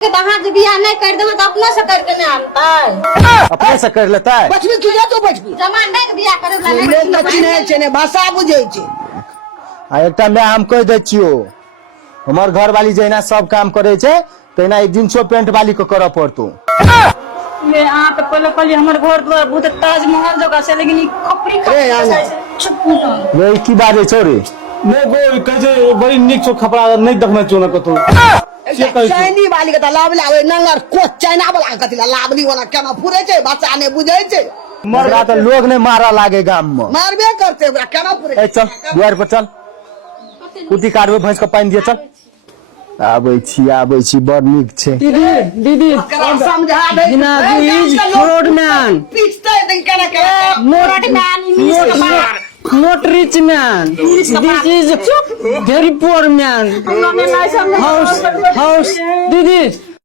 के बाहर से बियाह नहीं कर देबो तो अपने से करके नहीं आनता अपने से कर लेता है। बचबी तुझे तो बचबी जमान नहीं के बियाह करे वाला ले नची नहीं छे ने भाषा बुझे छे। आ एकटा मैं हम कह दे छियो हमर घर वाली जहिना सब काम करे छे तहिना एक दिन पेंट वाली को करऽ पड़तो। ये यहाँ पे पहले हमारे घर द्वार बहुत ताजमहल जगह से लेकिन ये खपरी अरे यार। छप्पू वे की बात है छोरी नहीं वो कहे बड़ी निक छो खपड़ा नहीं देखना चोना कतो चाइनी वाली के लाभ लावे नंगर को चाइना वाला कथि लाभली वाला केना फुरे छे भाषा ने बुझे छे। मरला तो लोग ने मारा लागे गाम में। मारबे करते ओकरा केना फुरे ए चल द्वार पर चल कुटी काटबे भैंस के पानी दिए चल। आबै छी बड़ नीक छे। दीदी समझा दे बिना बीज फ्रॉड मैन पीछते दिन केना केना not rich man. This is very poor man. House, didi.